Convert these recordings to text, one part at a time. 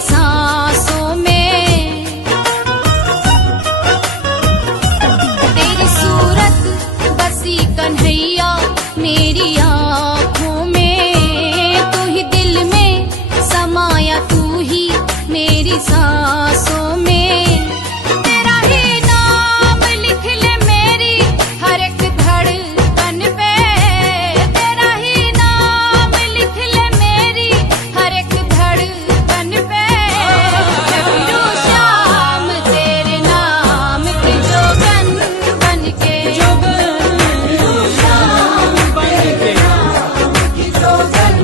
सांसों में। तेरी सूरत बसी कन्हैया मेरी आँखों में, तू ही दिल में समाया, तू ही मेरी सांसों में। तेरा ही नाम लिख ले मेरी हर एक धड़कन पे, तेरा ही नाम लिख ले मेरी हर एक धड़कन पे। फिरो श्याम तेरे नाम की जोगन बन के, फिरो श्याम तेरे नाम की जोगन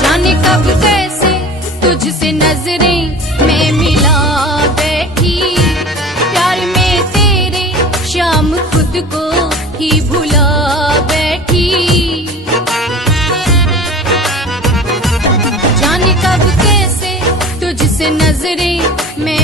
जाने कब कैसे तुझसे नजरें मैं मिला बैठी, प्यार में तेरे शाम खुद को ही भुला बैठी। जाने कब कैसे तुझसे नजरें मैं